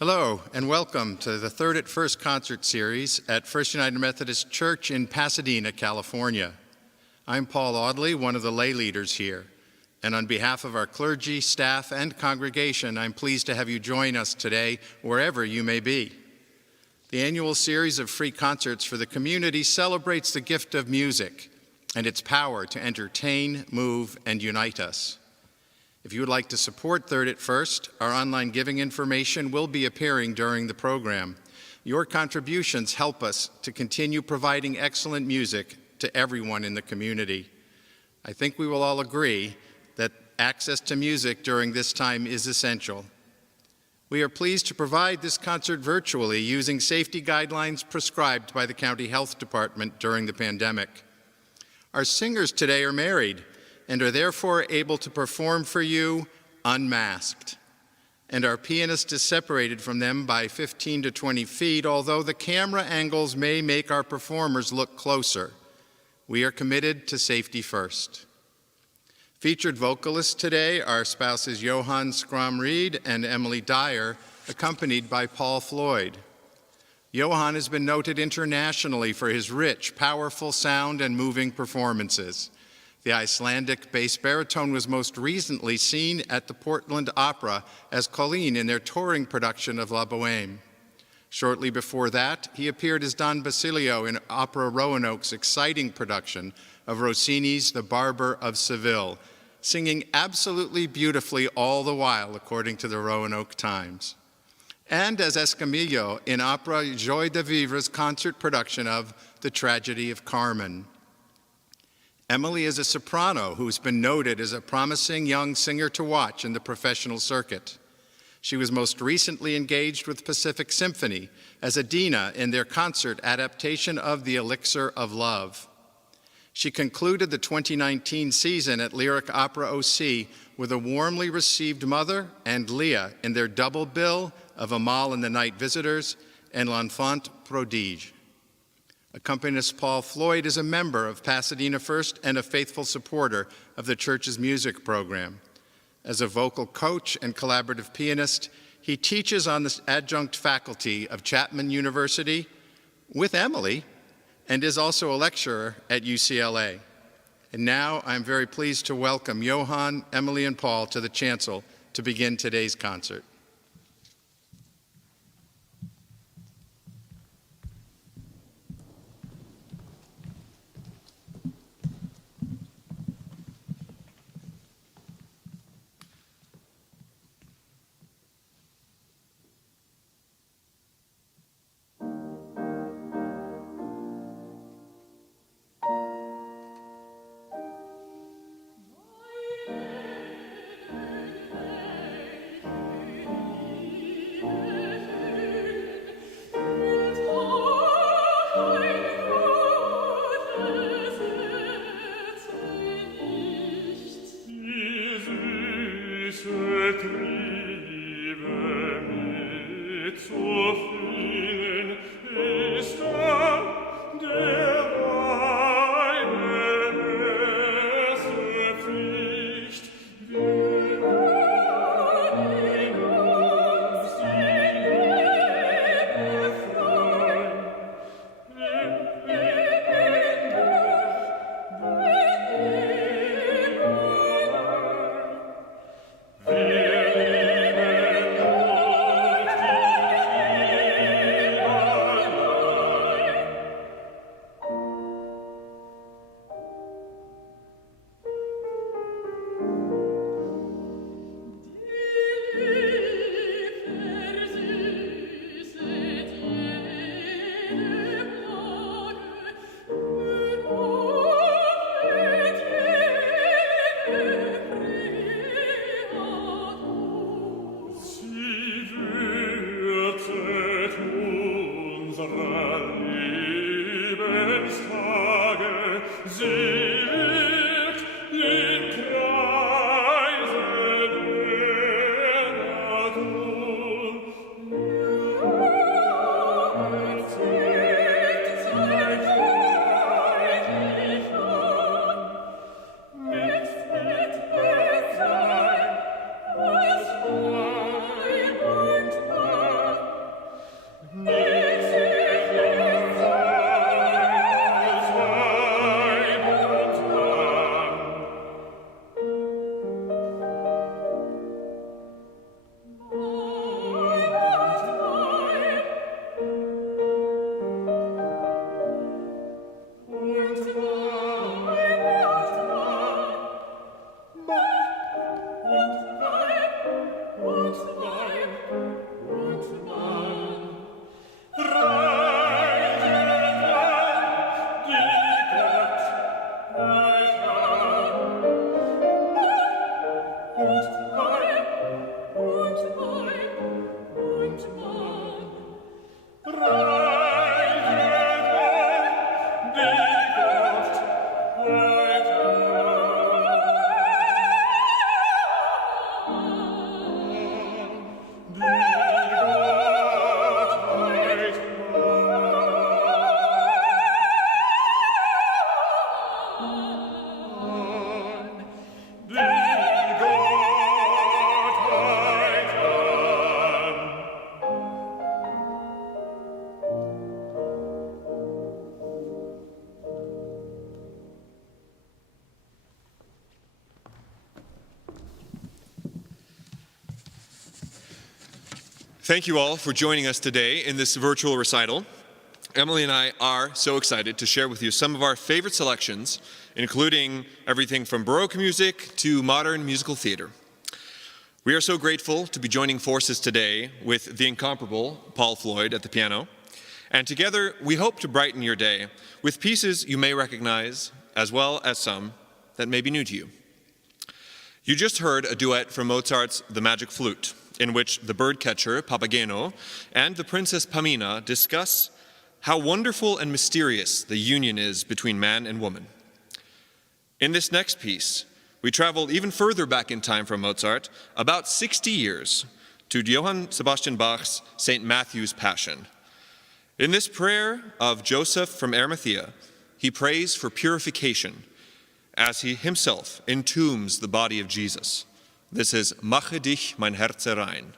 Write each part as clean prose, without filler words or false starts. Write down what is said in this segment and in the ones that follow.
Hello, and welcome to the Third at First concert series at First United Methodist Church in Pasadena, California. I'm Paul Audley, one of the lay leaders here, and on behalf of our clergy, staff, and congregation, I'm pleased to have you join us today, wherever you may be. The annual series of free concerts for the community celebrates the gift of music and its power to entertain, move, and unite us. If you would like to support Third at First, our online giving information will be appearing during the program. Your contributions help us to continue providing excellent music to everyone in the community. I think we will all agree that access to music during this time is essential. We are pleased to provide this concert virtually using safety guidelines prescribed by the County Health Department during the pandemic. Our singers today are married and are therefore able to perform for you unmasked. And our pianist is separated from them by 15 to 20 feet, although the camera angles may make our performers look closer. We are committed to safety first. Featured vocalists today are spouses Jóhann Schram Reed and Emily Dyer, accompanied by Paul Floyd. Jóhann has been noted internationally for his rich, powerful sound and moving performances. The Icelandic bass-baritone was most recently seen at the Portland Opera as Colline in their touring production of La Bohéme. Shortly before that, he appeared as Don Basilio in Opera Roanoke's exciting production of Rossini's The Barber of Seville, singing absolutely beautifully all the while, according to the Roanoke Times. And as Escamillo in Opera Joie de Vivre's concert production of The Tragedie of Carmen. Emily is a soprano who's been noted as a promising young singer to watch in the professional circuit. She was most recently engaged with Pacific Symphony as Adina in their concert adaptation of the Elixir of Love. She concluded the 2019 season at Lyric Opera OC with a warmly received Mother and Lia in their double bill of Amahl and the Night Visitors and L'Enfant Prodigue. Accompanist Paul Floyd is a member of Pasadena First and a faithful supporter of the church's music program. As a vocal coach and collaborative pianist, he teaches on the adjunct faculty of Chapman University with Emily and is also a lecturer at UCLA. And now I'm very pleased to welcome Jóhann, Emily, and Paul to the chancel to begin today's concert. Thank you all for joining us today in this virtual recital. Emily and I are so excited to share with you some of our favorite selections, including everything from Baroque music to modern musical theater. We are so grateful to be joining forces today with the incomparable Paul Floyd at the piano, and together we hope to brighten your day with pieces you may recognize, as well as some that may be new to you. You just heard a duet from Mozart's The Magic Flute, in which the birdcatcher Papageno and the princess Pamina discuss how wonderful and mysterious the union is between man and woman. In this next piece, we travel even further back in time from Mozart, about 60 years, to Johann Sebastian Bach's St. Matthew's Passion. In this prayer of Joseph from Arimathea, he prays for purification as he himself entombs the body of Jesus. This is Mache dich mein Herz rein.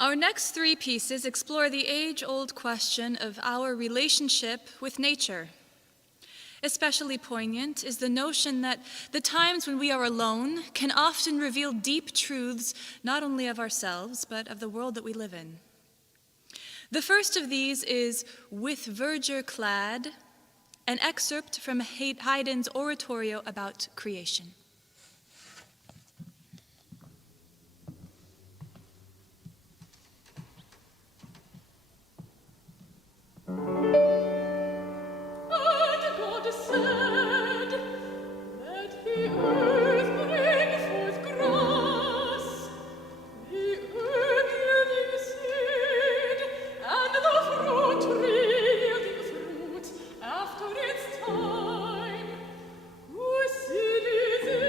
Our next three pieces explore the age-old question of our relationship with nature. Especially poignant is the notion that the times when we are alone can often reveal deep truths not only of ourselves, but of the world that we live in. The first of these is With Verdure Clad, an excerpt from Haydn's oratorio about creation. After its time, who sees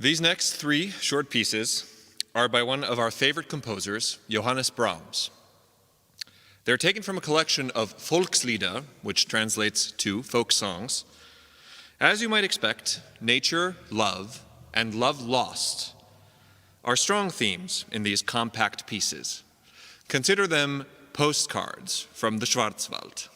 These next three short pieces are by one of our favorite composers, Johannes Brahms. They're taken from a collection of Volkslieder, which translates to folk songs. As you might expect, nature, love, and love lost are strong themes in these compact pieces. Consider them postcards from the Schwarzwald.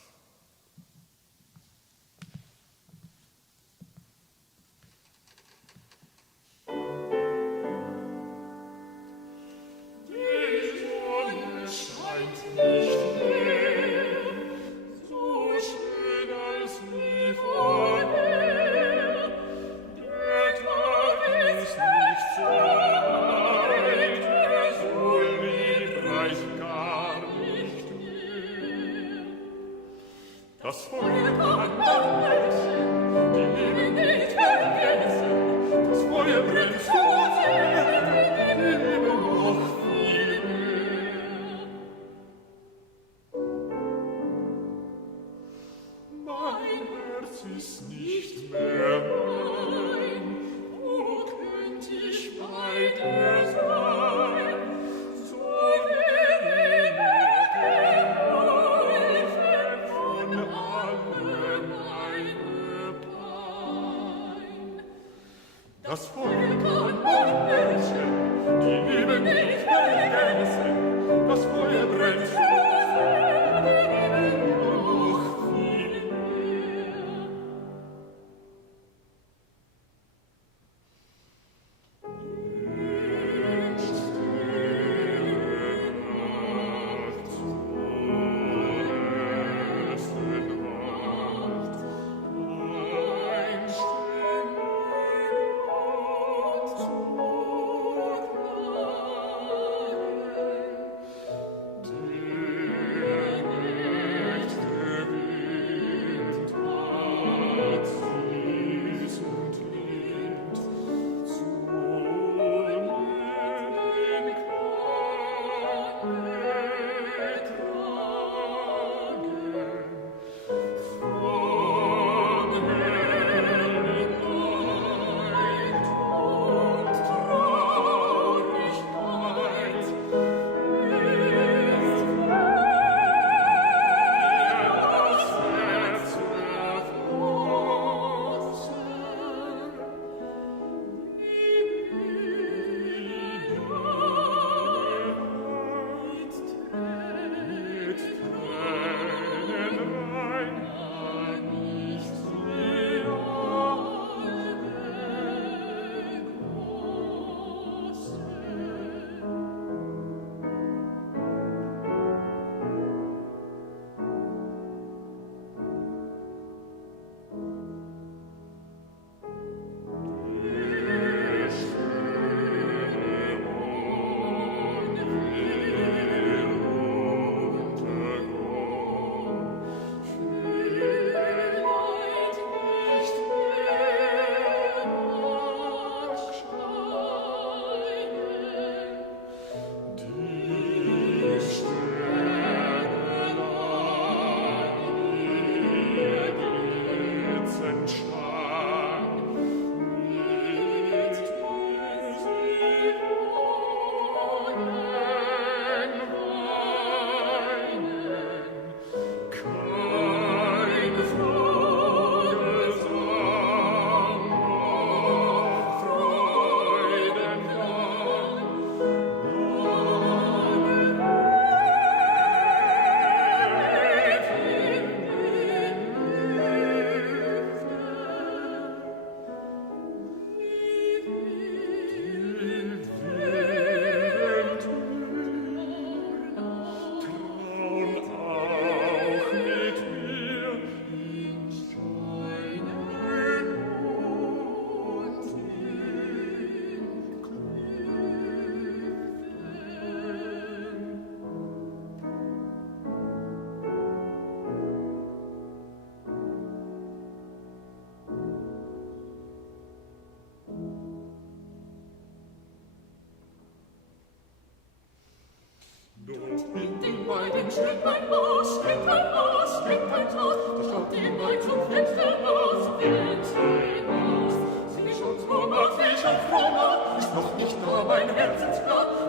Oh,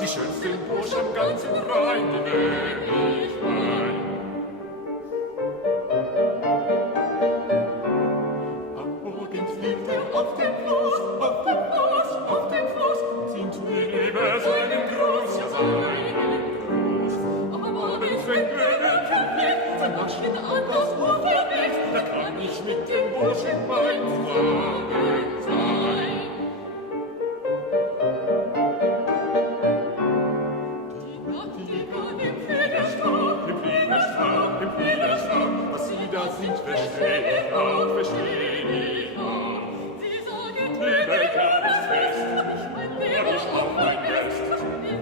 Die schönsten Burschen am ganzen Rhein, die will ich mein. Am Morgen fliegt auf dem Floß, auf dem Floß, auf dem Floß und singt mir über seinen Gruß, ja seinen Gruß. Am Morgen fängt Blick, vernaschen an das Ufer weg, da kann ich mit dem Burschen mein Freund sein. Sind versteh ich auch. Sie sagen, Liebe, ist fest, ich auch mein Best,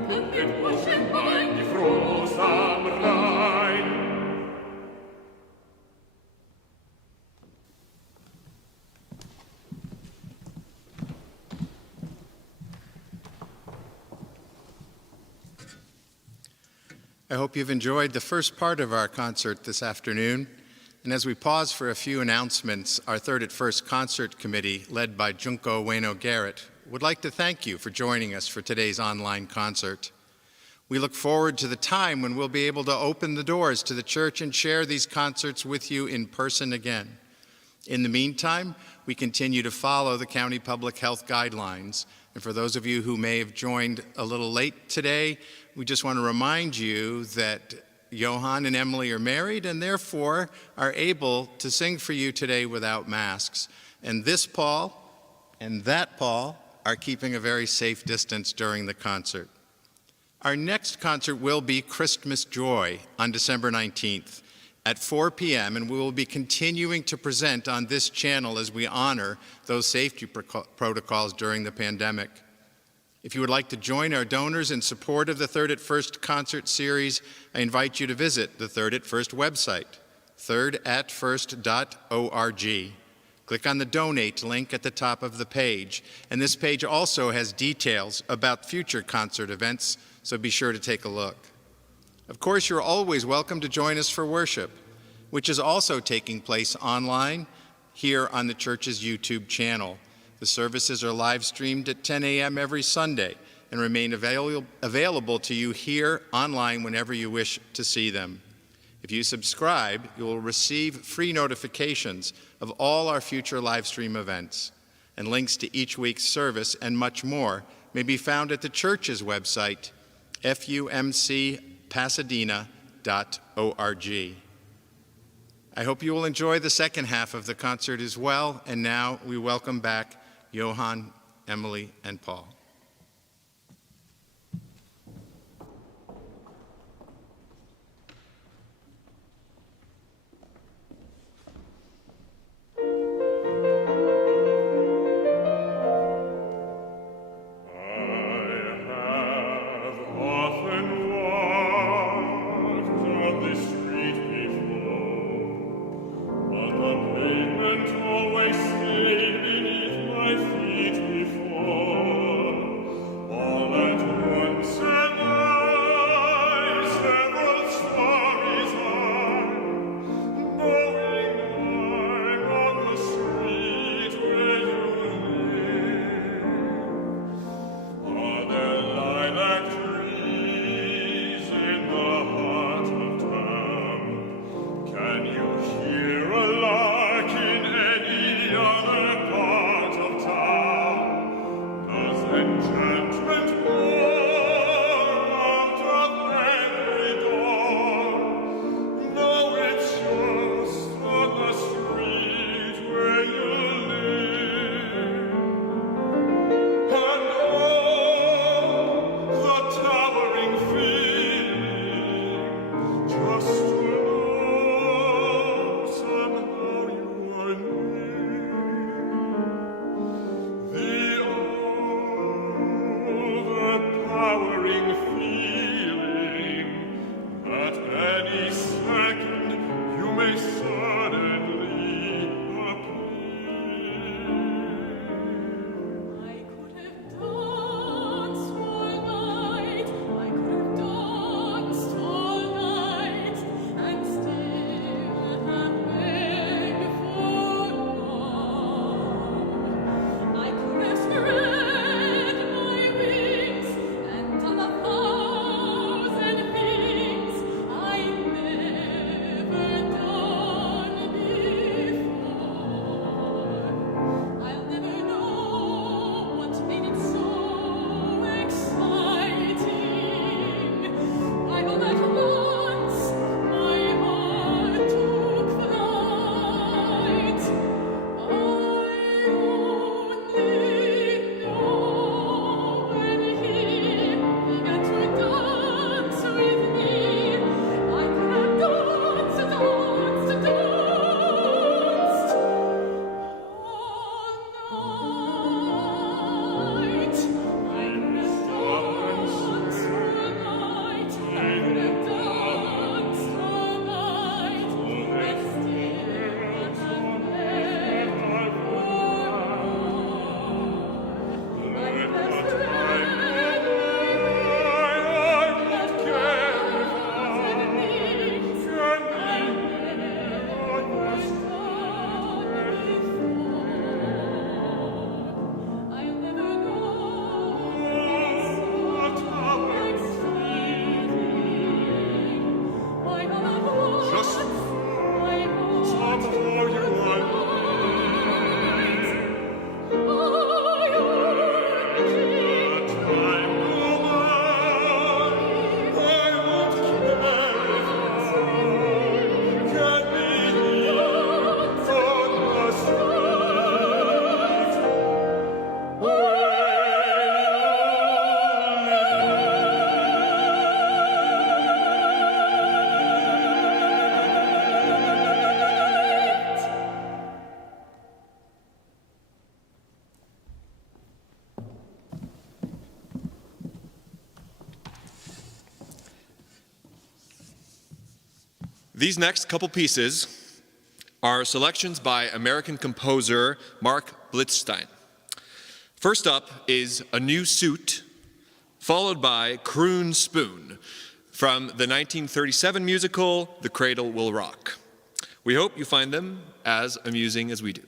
und den Burschen mein, die Frohs am Rhein. I hope you've enjoyed the first part of our concert this afternoon. And as we pause for a few announcements, our Third at First Concert Committee, led by Junko Ueno-Garrett, would like to thank you for joining us for today's online concert. We look forward to the time when we'll be able to open the doors to the church and share these concerts with you in person again. In the meantime, we continue to follow the county public health guidelines. And for those of you who may have joined a little late today, we just want to remind you that Jóhann and Emily are married and therefore are able to sing for you today without masks. And this Paul and that Paul are keeping a very safe distance during the concert. Our next concert will be Christmas Joy on December 19th at 4 p.m. and we will be continuing to present on this channel as we honor those safety protocols during the pandemic. If you would like to join our donors in support of the Third at First concert series, I invite you to visit the Third at First website, thirdatfirst.org. Click on the Donate link at the top of the page, and this page also has details about future concert events, so be sure to take a look. Of course, you're always welcome to join us for worship, which is also taking place online here on the church's YouTube channel. The services are live streamed at 10 a.m. every Sunday and remain available to you here online whenever you wish to see them. If you subscribe, you will receive free notifications of all our future live stream events, and links to each week's service and much more may be found at the church's website, FUMCPasadena.org. I hope you will enjoy the second half of the concert as well, and now we welcome back Jóhann, Emily, and Paul. These next couple pieces are selections by American composer Mark Blitzstein. First up is A New Suit, followed by Croon Spoon from the 1937 musical The Cradle Will Rock. We hope you find them as amusing as we do.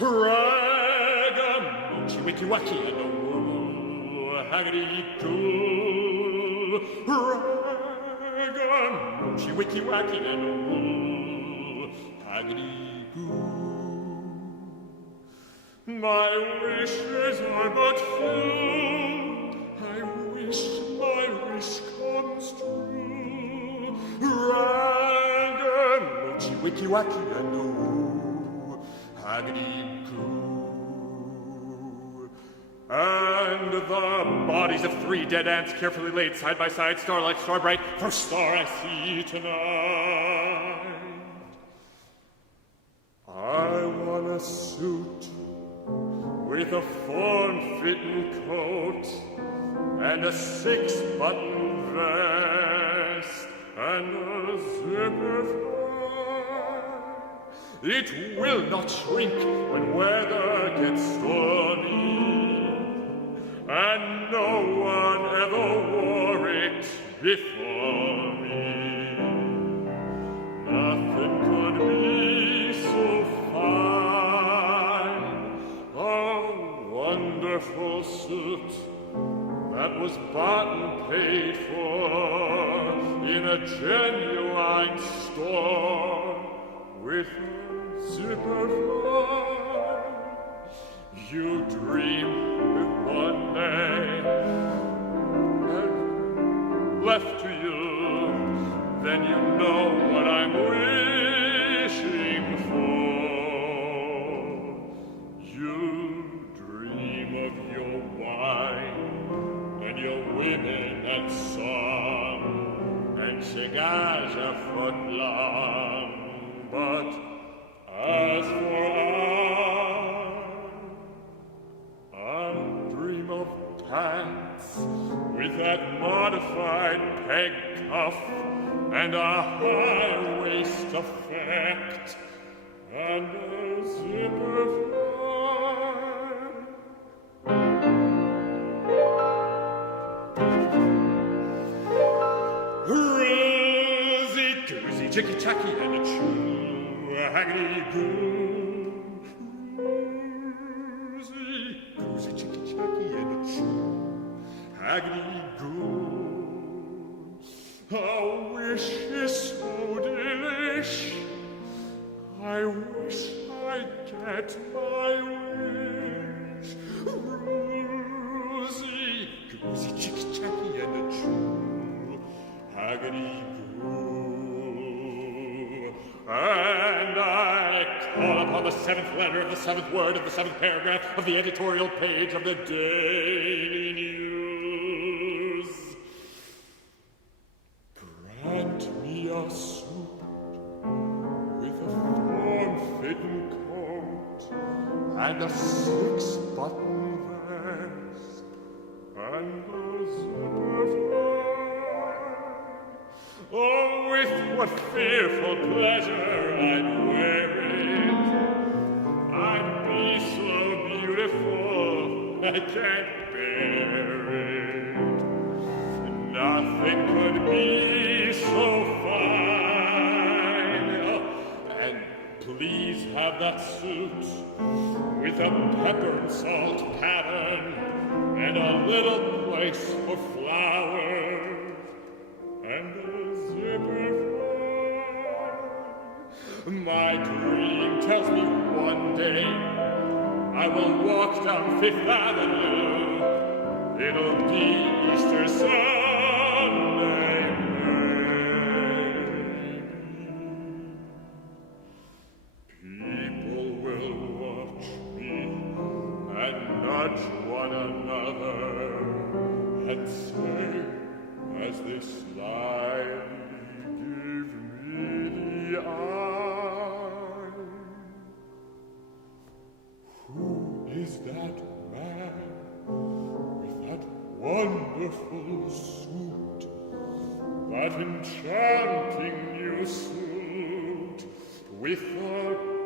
Ragamuffin, wiki-waki, and a haggity-doo. Ragamuffin, wiki-waki, and a haggity-doo. My wishes are but few. I wish my wish comes true. Ragamuffin, wiki-waki, and a haggity-doo. And the bodies of 3 dead ants carefully laid side by side, starlight, star bright, first star I see tonight. I want a suit with a form-fitting coat and a 6-button vest and a zipper fly. It will not shrink when weather gets stormy, and no one ever wore it before me. Nothing could be so fine. A wonderful suit that was bought and paid for in a genuine store with a zipper fly. You dream with one day and left to you, then you know what I'm wishing for. You dream of your wine and your women and song and cigars a foot long, but as for I dream of pants with that modified peg cuff and a high waist effect and a zipper fly. Rosy-goosey, chicky-chacky, and a chew, haggity-goo. Rosy-goosey, chicky-chacky, and a chew, haggity-goo. A wish is so delish. I wish I'd get my wish. Rosy-goosey, chicky-chacky, and a chew, haggity-goo. And I call upon the 7th letter of the 7th word of the 7th paragraph of the editorial page of the Daily News. Grant me a suit with a form-fitting coat and a 6-button vest and a zipper fly. Oh, with what fearful pleasure I'd wear it. I'd be so beautiful, I can't bear it. Nothing could be so fine. Oh, and please have that suit with a pepper and salt pattern and a little place for flowers and a zipper fly. My dream tells me one day I will walk down 5th Avenue. It'll be Easter Sunday, maybe. People will watch me and nudge one another and say, as they slyly give me the eye, wonderful suit, that enchanting new suit, with a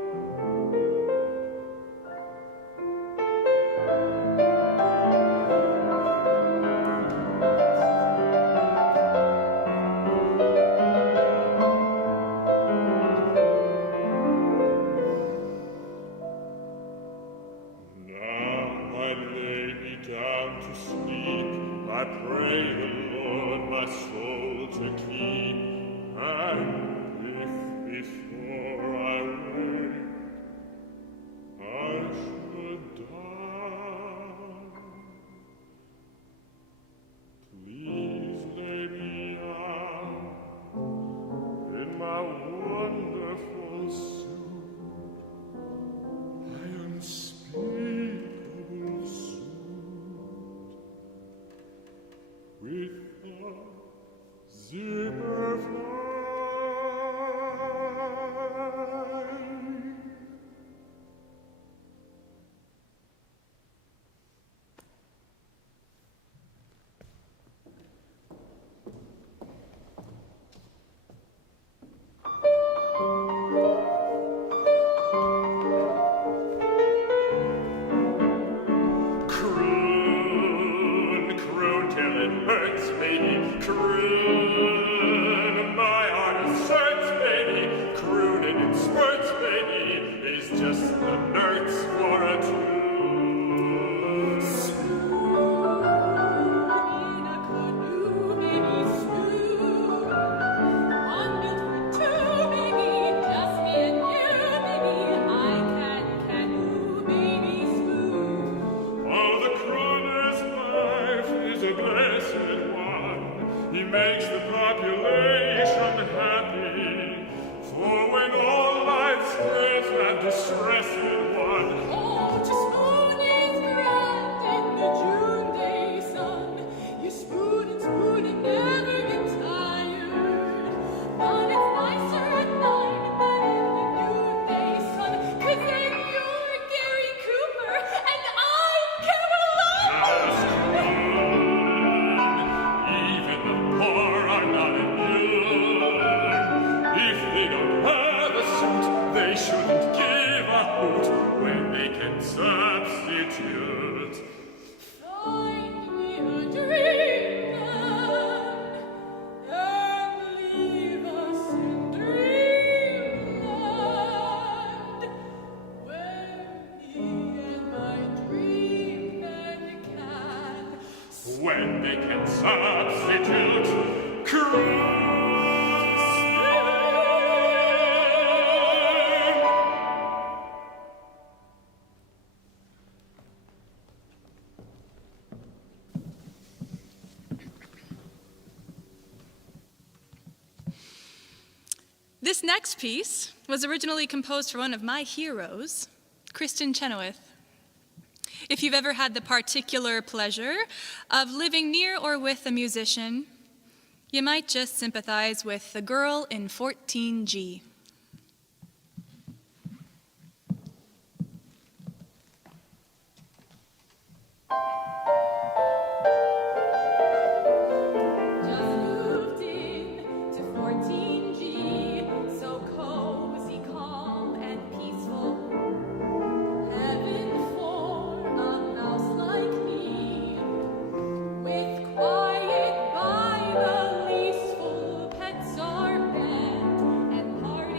This next piece was originally composed for one of my heroes, Kristin Chenoweth. If you've ever had the particular pleasure of living near or with a musician, you might just sympathize with the girl in 14G. Part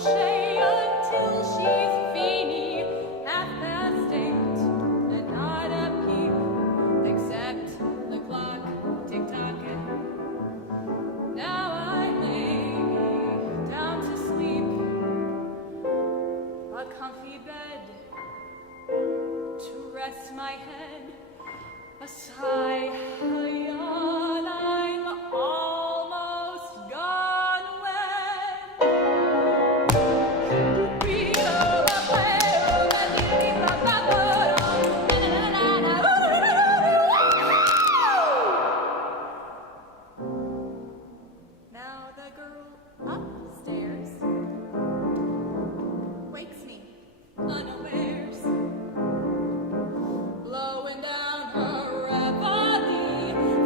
coucher until she's feeny, 8:30, and not a peep, except the clock tick-tocking. Now I lay me down to sleep, a comfy bed to rest my head, a sigh, a yawn, I'm almost gone when now the girl upstairs wakes me unawares, blowing down her reveille.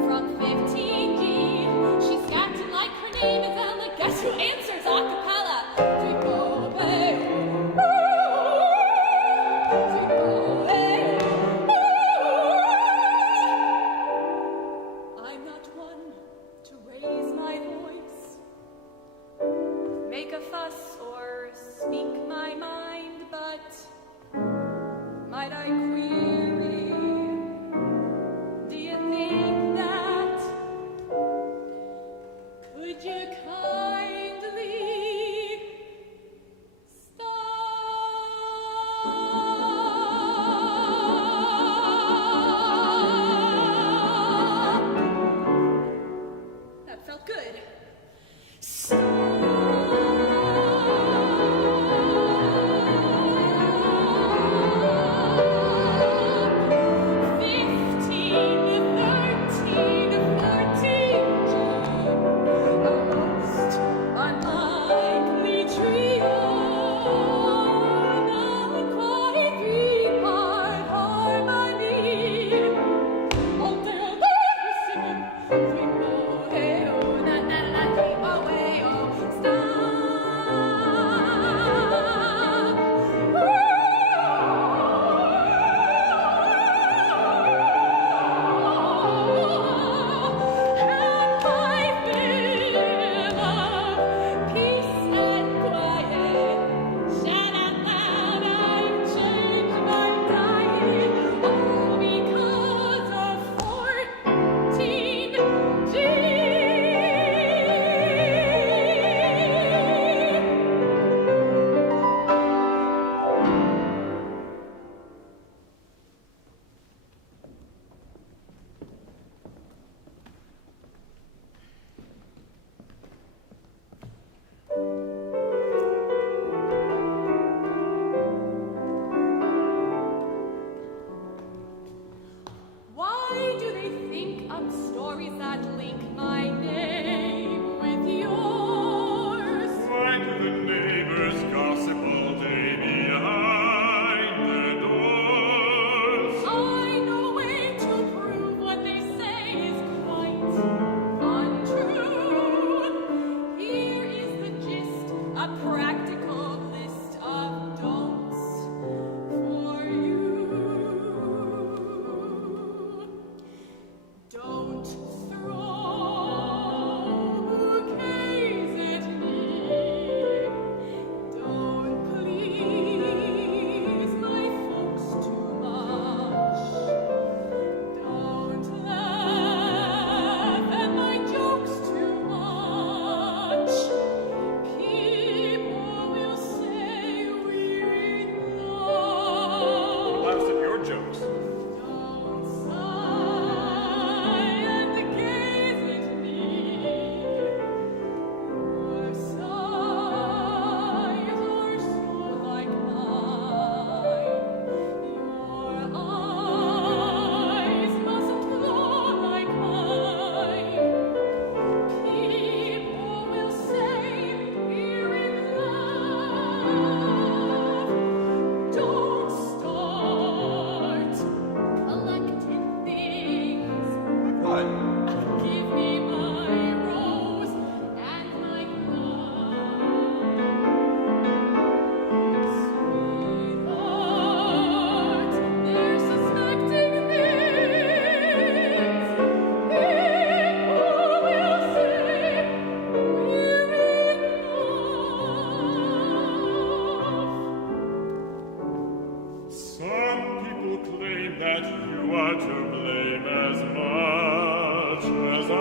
are to blame as much as I.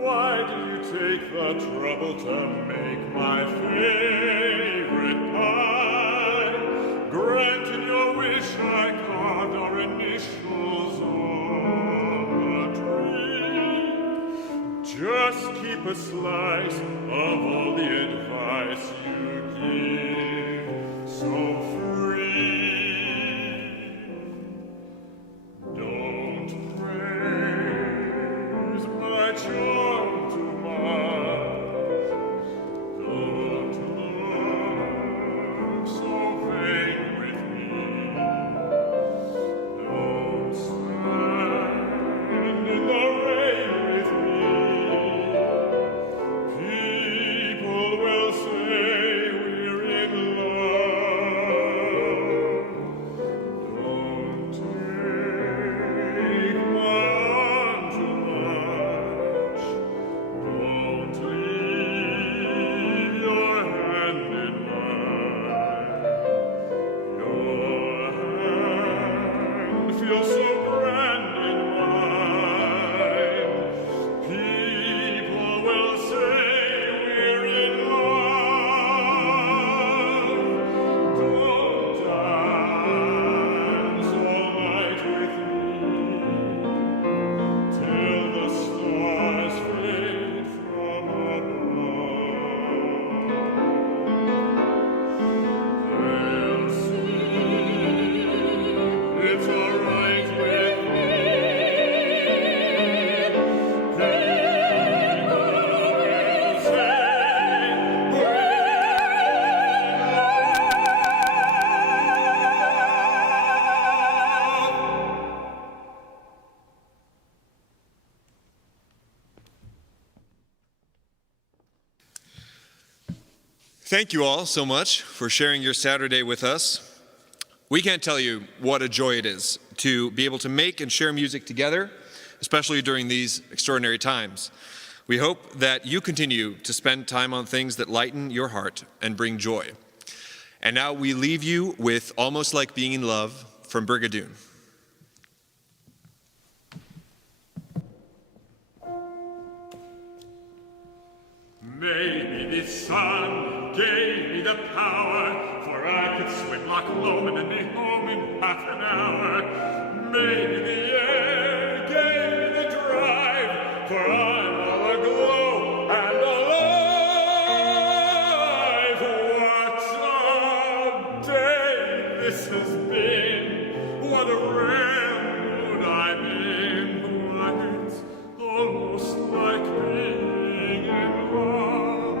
Why do you take the trouble to make my favorite pie? Granted your wish, I carved our initials on a tree. Just keep a slice of all the advice you give so free. Don't praise my charm too much. Don't look so vain with me. Don't stand in the rain with me. People will say we're in love. Don't take one too much. Don't leave your hand in mine. Your hand feels so grand in mine. People will say we're in love. Don't dance all night with me till the stars fade from above. They'll see it's all right with me. People will say we're Thank you all so much for sharing your Saturday with us. We can't tell you what a joy it is to be able to make and share music together, especially during these extraordinary times. We hope that you continue to spend time on things that lighten your heart and bring joy. And now we leave you with Almost Like Being in Love from Brigadoon. Maybe the sun gave me the power, for I could swim like Loman and be home in half an hour. Maybe the air gave me the drive, for I'm all aglow and alive. What a day this has been! What a rare mood I'm in! Why, it's almost like being in love.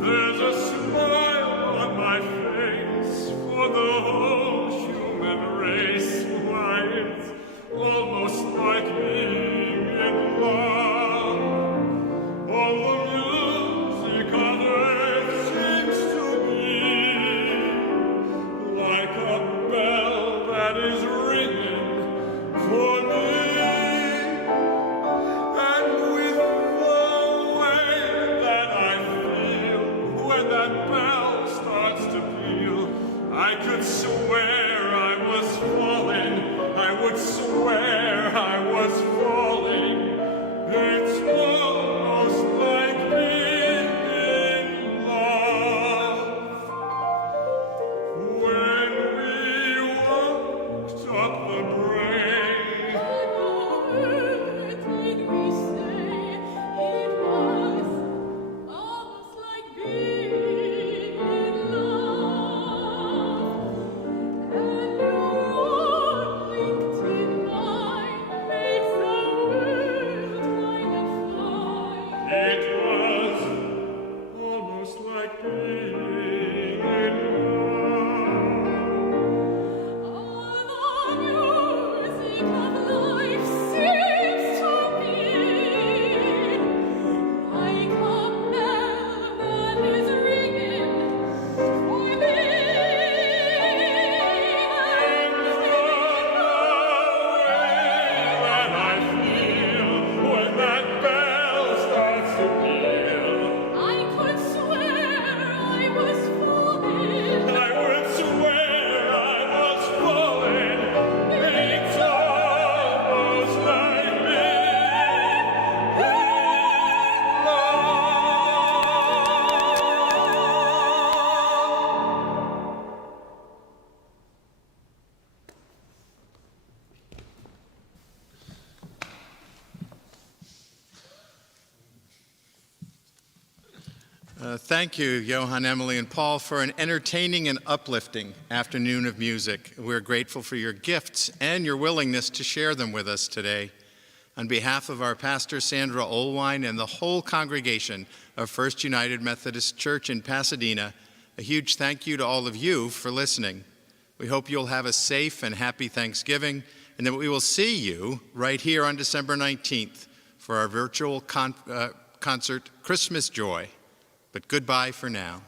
There's a smile on my face for the whole human race. Why, it's almost like being in love. All the music on earth seems to be like a bell that is ringing for me. And with the way that I feel when that bell starts to peal, I could swear I was falling. I would swear I was falling. It's almost like being in love. When we walked up the brae, Did we say it was almost like being in love? And your linked in mine makes a Thank you, Jóhann, Emily, and Paul, for an entertaining and uplifting afternoon of music. We're grateful for your gifts and your willingness to share them with us today. On behalf of our pastor, Sandra Olwine, and the whole congregation of First United Methodist Church in Pasadena, a huge thank you to all of you for listening. We hope you'll have a safe and happy Thanksgiving, and that we will see you right here on December 19th for our virtual concert, Christmas Joy. But goodbye for now.